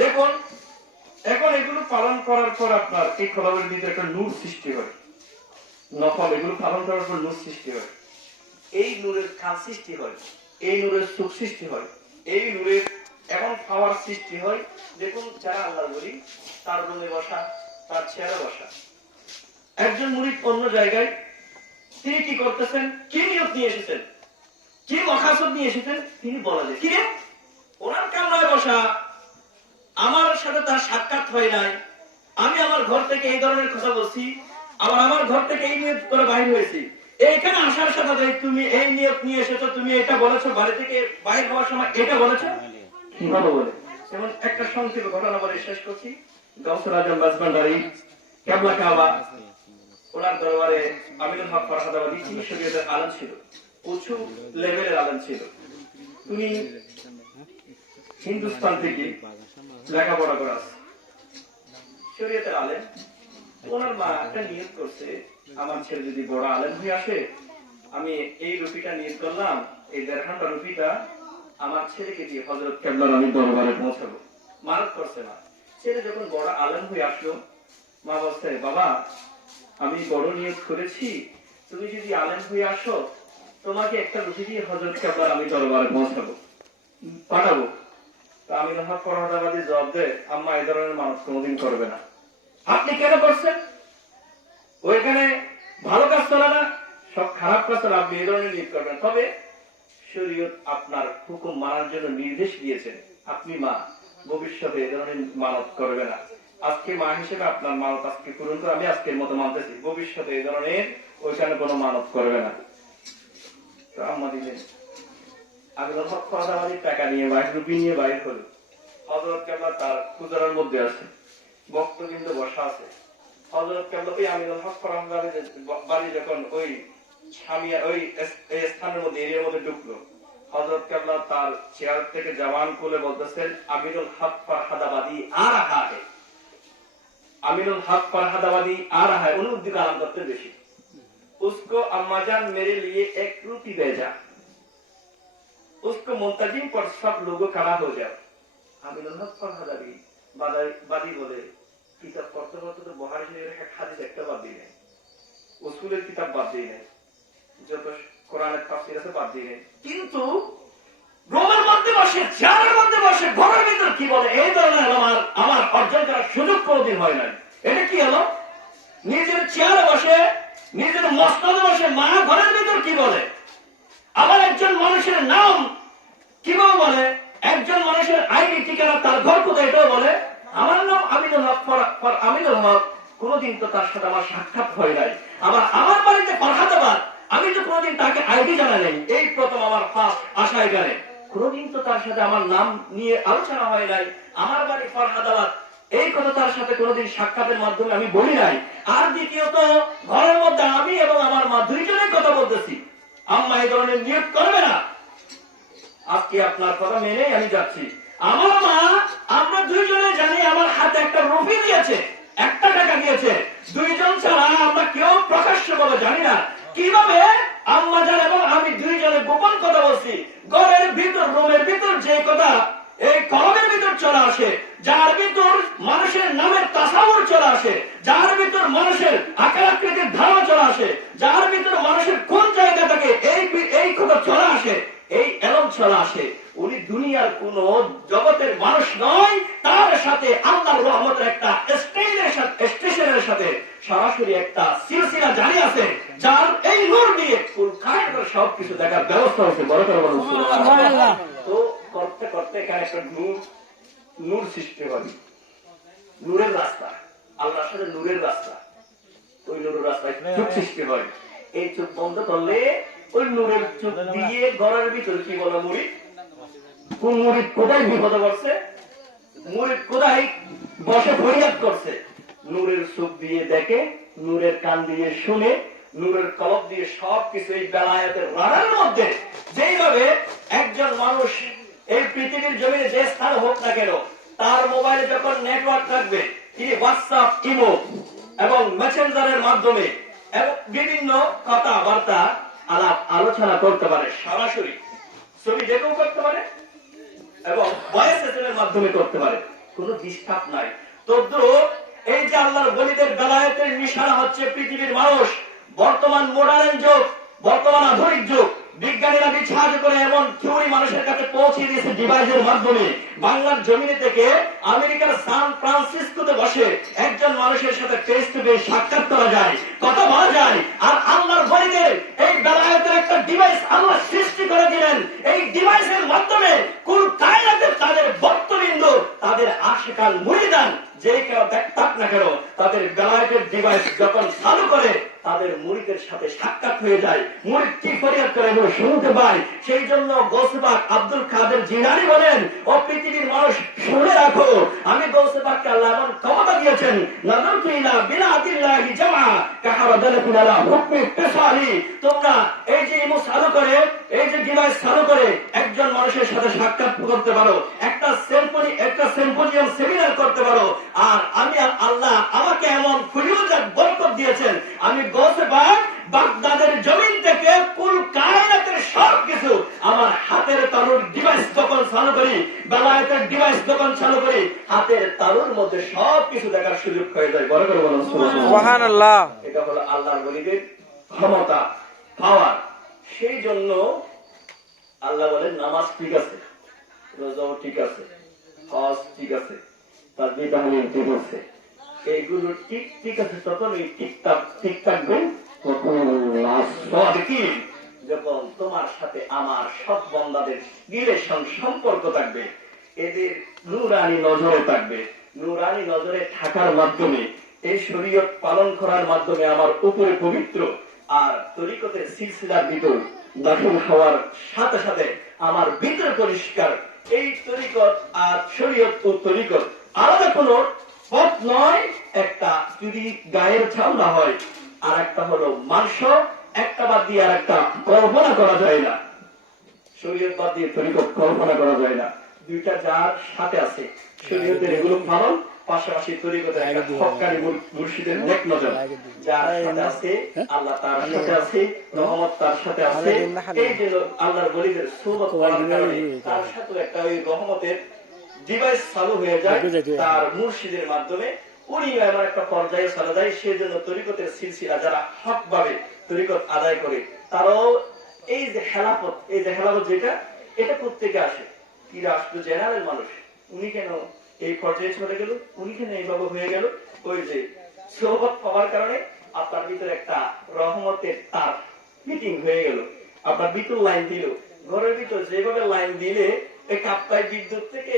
দেখুন এখন এগুলো পালন করার পর আপনার এই কলমের ভিতরে একটা নূর সৃষ্টি হয়, নফল এগুলো পালন করার পর নূর সৃষ্টি হয়, এই নূরের কাল সৃষ্টি হয়, এই নূরের সুখ সৃষ্টি হয়, এই নূরের এমন পাওয়ার সৃষ্টি হয়। দেখুন যারা আল্লাহ বলি তার রুমে বসা, তার চেয়ারে বসা, একজন মুরিদ অন্য জায়গায়, তিনি কি করতেছেন, কি নিয়ত নিয়ে এসেছেন, কি মকাসদ নিয়ে এসেছেন, তিনি বলা যায় কি রে ওনার কামরায় বসা, আমার সাথে তার সাক্ষাৎ হয় নাই, আমি আমার ঘর থেকে এই ধরনের কথা বলছি, আবার আমার ঘর থেকে এই নিয়ত করে বাইরে হয়েছি, এইখানে আসার সাথে তুমি এই নিয়ত নিয়ে এসেছো, তুমি এটা বলেছো, বাড়ি থেকে বাইরে হওয়ার সময় এটা বলেছো, কিভাবে বলে। যেমন একটা সংক্ষিপ্ত ঘটনা বলে শেষ করছি। গাউসুল আজম বাজবান্ডারি কেবলা কাবা, ওনার দরবারে আমিনুল হক ফরহাদাবাদী, তিনি শরীয়তের আলেম ছিল, উঁচু লেভেলের আলেম ছিল। তিনি হিন্দুস্তান থেকে লেখাপড়া করা শরীয়তের আলেম। ওনার মা একটা নিয়ত করছে, আমার ছেলে যদি বড় আলেম হয়ে আসে, আমি এই রুপিটা নিয়ত করলাম, এই 1.5 ঘন্টা রুপিটা আমার ছেলেকে দিয়ে হযরত কেবলার আমি দরবারে পৌঁছাবো। মানত করছে মা। ছেলে যখন বড় আলেম হয়ে আসলো, মা বলছে বাবা আমি বড় নিয়ত করেছি, তুমি যদি আলেম হয়ে আসো, তোমাকে একটা রুপি দিয়ে হযরত কেবলার আমি দরবারে পৌঁছাবো, পাঠাবো। আমি হক ফরহাদাবাদী জবাব দেয়, আম্মা এই ধরনের মানুষ কোনোদিন করবে না। আপনি কেন করছেন? ওইখানে ভালো কাজ চলে না, সব খারাপ কাজ চলে, আপনি এই ধরনের নিয়ত করবেন। তবে শরীয়ত আপনার হুকুম মানার জন্য নির্দেশ দিয়েছেন, আপনি মা ভবিষ্যতে এই ধরনের মানত করবে না। আজকে মা হিসেবে আপনার মানত আজকে পূরণ করে আমি আজকের মতো মানতেছি, ভবিষ্যতে এই ধরনের ওইখানে কোনো মানত করবে না। তো আম্মা দিলেন। আমিনুল হক ফরহাদাবাদী টাকা নিয়ে বাইরে, রুপি নিয়ে বাইরে হলো। হযরত কেবলা তার খুজরার মধ্যে আছে, ভক্তবৃন্দ বসা আছে। হযরত কেবলা ওই আমিনুল হক ফরহাদাবাদী বাড়ি যখন ওই সামিয়া ওই স্থানের মধ্যে এরিয়ার মধ্যে ঢুকলো, হযরত কেবলা তার চেয়ার থেকে জবান খুলে বলতেছেন, আমিনুল হক ফরহাদাবাদী আ রাহা है, আমিনুল হক ফরহাদাবাদী আ রাহা है। উনি উদ্দীন আরাম করতে বেশি, उसको अम्मा जान मेरे लिए एक रोटी भेजा, उसको मुंतजिम पर सब लोग खड़ा हो जाओ। আমিনুল হক ফরহাদাবাদী বাদী বলে কিতাব পড়তে পড়তে তো বুখারী শরীফের এক হাদিস একটা বাদ দিয়ে নেয়, উসুলের কিতাব বাদ দিয়ে নেয়, যত কোরআনের তাফসীর আছে বাদ দিয়ে নেয়, কিন্তু রোমের মধ্যে বসে, চেয়ারের মধ্যে বসে, ঘরের ভিতর কি বলে, এই ধরনের আমার অর্জন করার সুযোগ কোনোদিন হয় নাই। এটা কি হলো? নিজের চেয়ারে বসে, নিজের মসনদে বসে মা ঘরের ভিতর কি বলে, আবার একজন মানুষের নাম কিভাবে বলে, একজন মানুষের আইডি ঠিকানা, তার ঘর কোথায় এটাও বলে। আমার নাম আমিনুল হক আমিনুল হক, কোনদিন তো তার সাথে আমার সাক্ষাৎ হয় নাই। আবার আমার বাড়িতে ফরহাদাবাদ, আমি তো কোনদিন তাকে আইডি জানা নেই, এই প্রথম আমার ফার্স্ট আসা এখানে, কোনদিন তো তার সাথে আমার নাম নিয়ে আলোচনা হয় নাই। আমার বাড়ি ফরহাদাবাদ, এই কথা তার সাথে কোনদিন সাক্ষাতের মাধ্যমে আমি বলি নাই। আর দ্বিতীয়ত ঘরের মধ্যে আমি এবং আমার মা দুইজনের কথা বলতেছি, আম্মা এই ধরনের নিয়োগ করবে না। আজকে আপনার কথা মেনে আমি যাচ্ছি। আমার মা, আমরা দুইজনে জানি, আমার হাতে একটা রুপি দিয়েছে, 1 টাকা দিয়েছে, দুইজন ছাড়া আমরা কেউ প্রকাশ্য বলে জানি না। কিভাবে আম্মা জান এবং আমি দুইজনে গোপন কথা বলছি, ঘরের ভিতর, রুমের ভিতর যে কথা এই কলমের ভিতর চলে আসে, যার ভিতর মানুষের নামের তাসাউর চলে আসে, যার ভিতর মানুষের আকার আকৃতির ধারণা চলে আসে, যার ভিতর মানুষের কোন জায়গা থেকে এই কথা চলে আসে, এই এলম চলে আসে, উনি দুনিয়ার কোন জগতের মানুষ নয়, তার সাথে আল্লাহর রহমতের একটা স্টেশনের সাথে সরাসরি একটা সিলসিলা জারি আছে, যার এই নূর দিয়ে কুল কায়নাতের সবকিছু দেখার ব্যবস্থা হচ্ছে। বড় করে বলুন সুবহানাল্লাহ। তো করতে করতে এখানে একটা নূর সৃষ্টি হয়, নূরের রাস্তা, আল্লাহর সাথে নূরের রাস্তা, ওই নূরের রাস্তায় চোখ সৃষ্টি হয়। এই চোখ বন্ধ করলে ওই নূরের চোখ দিয়ে ঘরের ভিতর কি বলে মুরিদ, কোন মুরিদ কোথায় বিপদে পড়ছে, মুরিদ কোথায় বসে ফরিয়াদ করছে, নূরের চোখ দিয়ে দেখে, নূরের কান দিয়ে শুনে, নূরের কলব দিয়ে সবকিছু এই বেলায়েতের রাডারের মধ্যে। যেইভাবে একজন মানুষ এই পৃথিবীর জমিনে যে স্থান হোক না কেন, তার মোবাইলে যখন নেটওয়ার্ক থাকবে, তিনি হোয়াটসঅ্যাপ, ইমো এবং মেসেঞ্জারের মাধ্যমে এবং বিভিন্ন কথাবার্তা আলাপ আলোচনা করতে পারে, সরাসরি ছবি দেখেও করতে পারে এবং ভয়েস এসএমএস এর মাধ্যমে করতে পারে। কোনো ডিস্টার্ব নাই। তদ্রুপ এই যে আল্লাহর ওলিদের বেলায়েতের নিশানা হচ্ছে পৃথিবীর মানুষ। বর্তমান মডার্ন যুগ, বর্তমান আধুনিক যুগ, বিজ্ঞানীরা সাহায্য করে এমন থিওরি মানুষের কাছে পৌঁছে দিয়েছে ডিভাইসের মাধ্যমে। বাংলার জমিনে থেকে আমেরিকার সান ফ্রান্সিসকোতে বসে একজন মানুষের সাথে ফেস টু ফেস সাক্ষাৎ করা যায়, কথা বলা যায়। আর আল্লাহর ওলিদের এই বেলায়েতের একটা ডিভাইস আল্লাহ সৃষ্টি করে দিলেন। এই ডিভাইসের মাধ্যমে কুল কায়নাতের তাদের বক্তবিন্দু, তাদের আশিকান মুরিদান যে কেউ থাক না কেন, তাদের বেলায়েতের ডিভাইস যখন চালু করে তাদের মুরিদের সাথে সাক্ষাৎ হয়ে যায়। মুরিদ কি ফরিয়াদ করে এগুলো শুনতে পায়। সেই জন্য গৌসে পাক আব্দুল কাদের জিলানী বলেন, ও পৃথিবীর মানুষ শুনে রাখো, আমি গৌসে পাককে আল্লাহ এমন ক্ষমতা দিয়েছেন, নাযারতু ইলা বিনাতিল্লাহি জামা কাহারাদালাকুন আলা হুকমি তিসালি। তোমরা এই যে ইমো চালু করে, এই যে ডিভাইস চালু করে একজন মানুষের সাথে সাক্ষাৎ করতে পারো, একটা সিম্পোজিয়াম সেমিনার করতে পারো। আর আমি আল্লাহ আমাকে এমন ফুলিওজাত বরকত দিয়েছেন, আমি গৌসে পাক বাগদাদের জমিন থেকে কুল কায়নাতের সবকিছু আমার হাতের তালুর ডিভাইস যখন চালু করি, বেলায়েতের ডিভাইস যখন চালু করি, হাতের তালুর মধ্যে সবকিছু দেখার সুযোগ হয়ে যায়। বড় করে বলুন সুবহানাল্লাহ। এটা হলো আল্লাহর ওলিদের ক্ষমতা, পাওয়ার। সেই জন্য আল্লাহ বলেন নামাজ ঠিক আছে, রোজাও ঠিক আছে, হজ ঠিক আছে, তাসবিহ তাহলিল ঠিক আছে, এইগুলো ঠিক আছে, তখন এই ঠিক থাকবে যখন তোমার সাথে আমার সব বান্দাদের রিলেশন সম্পর্ক থাকবে, এদের নূরানি নজরে থাকবে। নূরানি নজরে থাকার মাধ্যমে, এই শরীয়ত পালন করার মাধ্যমে আমার উপরে পবিত্র আর তরিকতের সিলসিলার ভিতর দাখিল হওয়ার সাথে সাথে আমার ভিতর পরিষ্কার। এই তরিকত আর শরীয়ত ও তরিকত আলাদা কোন পথ নয়। একটা যদি গায়ের চামড়া হয়, আর একটা হলো মাংস, একটা বাদ দিয়ে আর একটা কল্পনা করা যায় না। শরীয়ত বাদ দিয়ে তরিকত কল্পনা করা যায় না। দুইটা যার সাথে আছে, শরীয়তের এগুলো পালন, পাশাপাশি তরিকতের একটা হক্কানি মুর্শিদের নেক নজর যার সাথে আছে, আল্লাহ তার সাথে আছে, রহমত তার সাথে আছে। এই যে আল্লাহর ওলিদের সুবহাত করার কারণে তার সাথে একটা ওই রহমতের ডিভাইস চালু হয়ে যায় তার মুর্শিদের মাধ্যমে। উনি এমন একটা পর্যায়ে চলে যায়। সেই জন্য তরিকতের সিলসিলা যারা হক ভাবে তরিকত আদায় করে, তারাও এই যে খেলাফত, এই যে খেলাফত যেটা, এটা প্রত্যেকে আসে। কি রাষ্ট্র জেনারেল মানুষ, উনি কেন এই পর্যায়ে চলে গেল, উনি কেন এইভাবে হয়ে গেল? ওই যে সোহবত পাওয়ার কারণে আপনার ভিতরে একটা রহমতের তার ফিটিং হয়ে গেল। আপনার ভিতর লাইন দিল, ঘরের ভিতর যেভাবে লাইন দিলে এই কাপ্তায় বিদ্যুৎ থেকে